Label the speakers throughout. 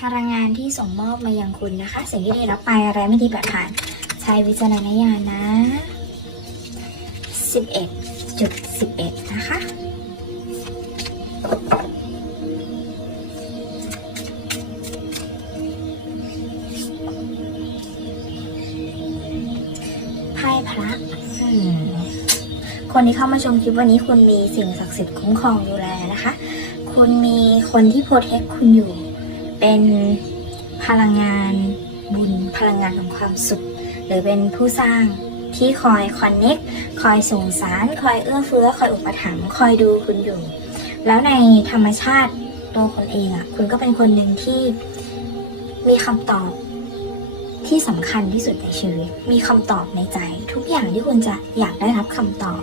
Speaker 1: พลังงานที่ส่งมอบมายังคุณนะคะ สิ่งที่ได้รับไปอะไรไม่ดีแบบผ่านใช้วิจารณญาณนะ 11.11 นะคะ ไพ่พระคนที่เข้ามาชมคลิปวันนี้คุณมีสิ่งศักดิ์สิทธิ์คุ้มครองดูแลนะคะ คุณมีคนที่โปรเทคคุณอยู่ เป็นพลังงานบุญพลังงานของความสุข หรือเป็นผู้สร้างที่คอยคอนเน็กคอยส่งสาร คอยเอื้อเฟื้อ คอยอุปถัมภ์คอยดูคุณอยู่ แล้วในธรรมชาติตัวคนเองอะ่ะ คุณก็เป็นคนหนึ่งที่มีคำตอบที่สำคัญที่สุดในชีวิต มีคำตอบในใจ ทุกอย่างที่คุณจะอยากได้รับคำตอบ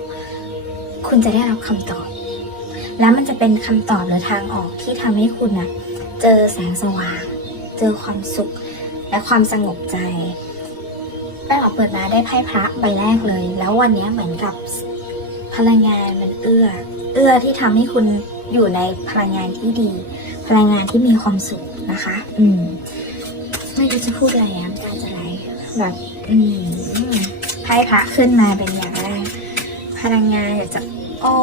Speaker 1: คุณจะได้รับคำตอบ แล้วมันจะเป็นคำตอบหรือทางออกที่ทำให้คุณนะ เจอแสงสว่าง เจอความสุขและความสงบใจแป้งออกเปิดมาได้ไพ่พระใบแรกเลย แล้ววันนี้เหมือนกับพลังงานมันเอื้อ เอื้อที่ทำให้คุณอยู่ในพลังงานที่ดี พลังงานที่มีความสุขนะคะ อืม ไม่รู้จะพูดอะไรอะน้ำตาจะไหลแบบ อืมไพ่พระขึ้นมาเป็นอย่างแรกพลังงานอยากจะโอ้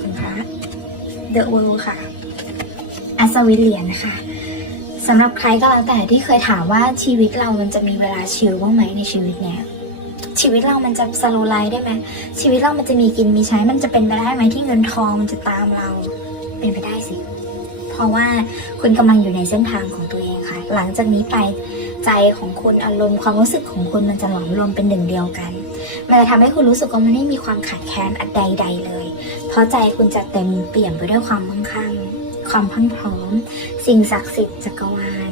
Speaker 1: คุณพระเดอะ o ูค่ะ อัศวินเหรียญนะคะ สำหรับใครก็แล้วแต่ที่เคยถามว่าชีวิตเรามันจะมีเวลาชิลบ้างไหมในชีวิตเนี้ยชีวิตเรามันจะสโลไลได้ไหมชีวิตเรามันจะมีกินมีใช้มันจะเป็นไปได้ไหมที่เงินทองมันจะตามเรา เป็นไปได้สิ เพราะว่าคุณกำลังอยู่ในเส้นทางของตัวเองค่ะ หลังจากนี้ไปใจของคุณอารมณ์ความรู้สึกของคุณมันจะหลอมรวมเป็นหนึ่งเดียวกันมันจะทำให้คุณรู้สึกว่ามันไม่มีความขาดแคลนอันใดๆเลย เพราะใจคุณจะเต็มเปี่ยมไปด้วยความมั่งคั่ง ความพังพร้อม สิ่งศักดิ์สิทธิ์จักรวาล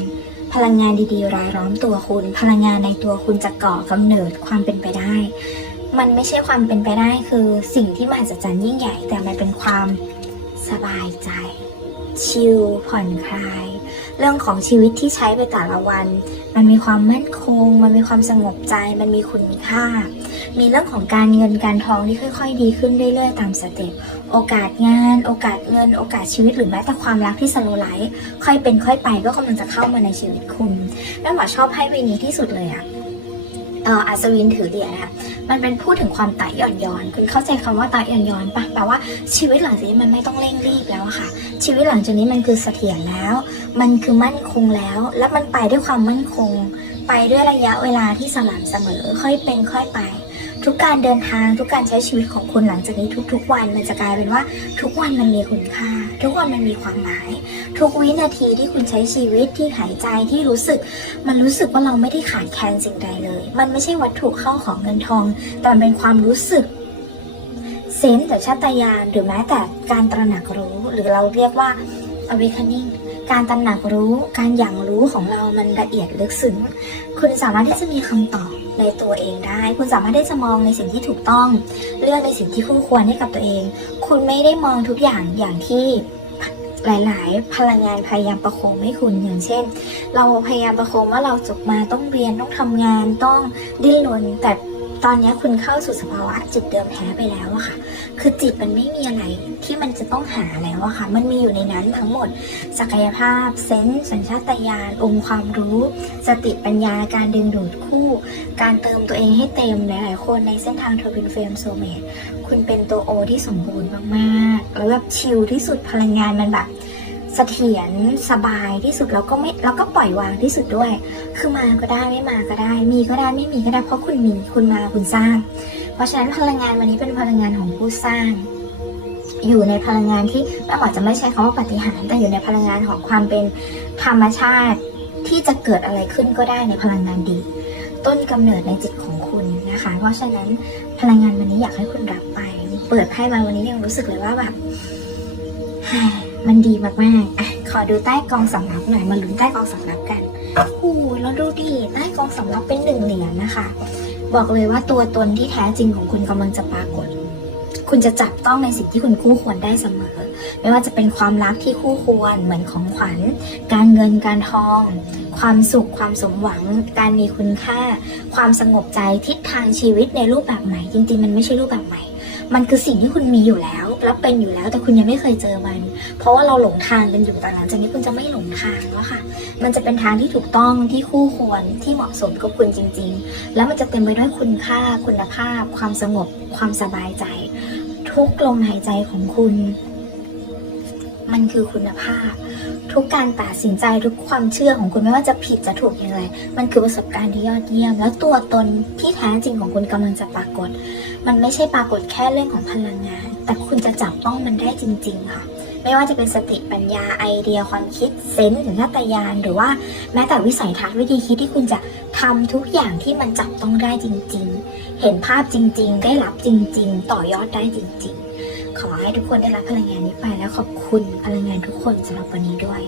Speaker 1: พลังงานดีๆรายล้อมตัวคุณ พลังงานในตัวคุณจะก่อกำเนิดความเป็นไปได้ มันไม่ใช่ความเป็นไปได้คือสิ่งที่มหัศจรรย์ยิ่งใหญ่ แต่มันเป็นความสบายใจ ชิลผ่อนคลาย เรื่องของชีวิตที่ใช้ไปแต่ละวัน มันมีความมั่นคง มันมีความสงบใจ มันมีคุณค่า มีเรื่องของการเงินการทองที่ค่อย ๆ ดีขึ้นเรื่อยๆ ตามสเต็ปโอกาสงาน โอกาสเงิน โอกาสชีวิตหรือแม้แต่ความรักที่สโลไลท์ค่อยเป็นค่อยไปก็กำลังจะเข้ามาในชีวิตคุณแม่หมอชอบให้ใบนี้ที่สุดเลยอะอออัศวินถือเหรียญนะคะ มันเป็นพูดถึงความตยหย่อนย้อนคุณเข้าใจคำว่าตยหย่อนย้อนปะแปลว่าชีวิตหลังจากนี้มันไม่ต้องเร่งรีบแล้วค่ะ ชีวิตหลังจากนี้มันคือเสถียรแล้ว มันคือมั่นคงแล้ว และมันไปด้วยความมั่นคง ไปด้วยระยะเวลาที่สม่ำเสมอค่อยเป็นค่อยไป ทุกการเดินทางทุกการใช้ชีวิตของคุณหลังจากนี้ทุก ๆ วันมันจะกลายเป็นว่า ทุกวันมันมีคุณค่า ทุกวันมันมีความหมาย ทุกวินาทีที่คุณใช้ชีวิตที่หายใจที่รู้สึก มันรู้สึกว่าเราไม่ได้ขาดแคลนสิ่งใดเลย มันไม่ใช่วัตถุเข้าของเงินทอง แต่มันเป็นความรู้สึกเซนส์แต่ชาตญาณหรือแม้แต่การตระหนักรู้หรือเราเรียกว่า awakening การตระหนักรู้การอย่างรู้ของเรามันละเอียดลึกซึ้งคุณสามารถที่จะมีคำตอบในตัวเองได้ คุณสามารถที่จะมองในสิ่งที่ถูกต้อง เลือกในสิ่งที่คู่ควรให้กับตัวเอง คุณไม่ได้มองทุกอย่างอย่างที่หลาย ๆ พลังงานพยายามประโคมให้คุณอย่างเช่น เราพยายามประโคมว่าเราจบมาต้องเรียนต้องทำงานต้องดิ้นรนแต่ ตอนนี้คุณเข้าสู่สภาวะจิตเดิมแท้ไปแล้วอะค่ะ คือจิตมันไม่มีอะไรที่มันจะต้องหาแล้วอะค่ะ มันมีอยู่ในนั้นทั้งหมด ศักยภาพ เซนส์สัญชาตญาณ องค์ความรู้ สติปัญญา การดึงดูดคู่ การเติมตัวเองให้เต็มหลายๆคนในเส้นทางทวินเฟรมโซเมตคุณเป็นตัวโอที่สมบูรณ์มากๆ แล้วแบบชิลที่สุดพลังงานมันแบบ เสถียรสบายที่สุดแล้วก็ไม่แล้วก็ปล่อยวางที่สุดด้วย คือมาก็ได้ไม่มาก็ได้ มีก็ได้ไม่มีก็ได้เพราะคุณมีคุณมาคุณสร้าง เพราะฉะนั้นพลังงานวันนี้เป็นพลังงานของผู้สร้าง อยู่ในพลังงานที่แม่หมอจะไม่ใช้คำว่าปฏิหารแต่อยู่ในพลังงานของความเป็นธรรมชาติที่จะเกิดอะไรขึ้นก็ได้ในพลังงานดี ต้นกำเนิดในจิตของคุณนะคะ เพราะฉะนั้นพลังงานวันนี้อยากให้คุณรับไป เปิดไพ่มาวันนี้ยังรู้สึกเลยว่าแบบ มันดีมากๆอะขอดูใต้กองสำรับหน่อยมาลุ้นใต้กองสำรับกันโอ้แล้วดูดิใต้กองสำรับเป็นหนึ่งเหรียญนะคะ บอกเลยว่าตัวตนที่แท้จริงของคุณกำลังจะปรากฏ คุณจะจับต้องในสิ่งที่คุณคู่ควรได้เสมอ ไม่ว่าจะเป็นความรักที่คู่ควรเหมือนของขวัญ การเงินการทอง ความสุขความสมหวัง การมีคุณค่า ความสงบใจทิศทางชีวิตในรูปแบบใหม่จริงๆ มันไม่ใช่รูปแบบใหม่ มันคือสิ่งที่คุณมีอยู่แล้ว แล้วเป็นอยู่แล้วแต่คุณยังไม่เคยเจอมัน เพราะว่าเราหลงทางกันอยู่แต่หลังจากนี้คุณจะไม่หลงทางแล้วค่ะ มันจะเป็นทางที่ถูกต้องที่คู่ควรที่เหมาะสมกับคุณจริง ๆ แล้วมันจะเต็มไปด้วยคุณค่าคุณภาพ ความสงบ ความสบายใจ ทุกลมหายใจของคุณ มันคือคุณภาพ ทุกการตัดสินใจทุกความเชื่อของคุณไม่ว่าจะผิดจะถูกอย่างไร มันคือประสบการณ์ที่ยอดเยี่ยม แล้วตัวตนที่แท้จริงของคุณกำลังจะปรากฏ มันไม่ใช่ปรากฏแค่เรื่องของพลังงาน แต่คุณจะจับต้องมันได้จริง ๆ ค่ะไม่ว่าจะเป็นสติปัญญาไอเดียความคิดเซนส์หรือนาตยาน หรือว่าแม้แต่วิสัยทัศน์วิธีคิดที่คุณจะทำทุกอย่างที่มันจับต้องได้จริง ๆ เห็นภาพจริง ๆ ได้รับจริง ๆ ต่อยอดได้จริง ๆ ขอให้ทุกคนได้รับพลังงานนี้ไปแล้วขอบคุณพลังงานทุกคนสำหรับวันนี้ด้วย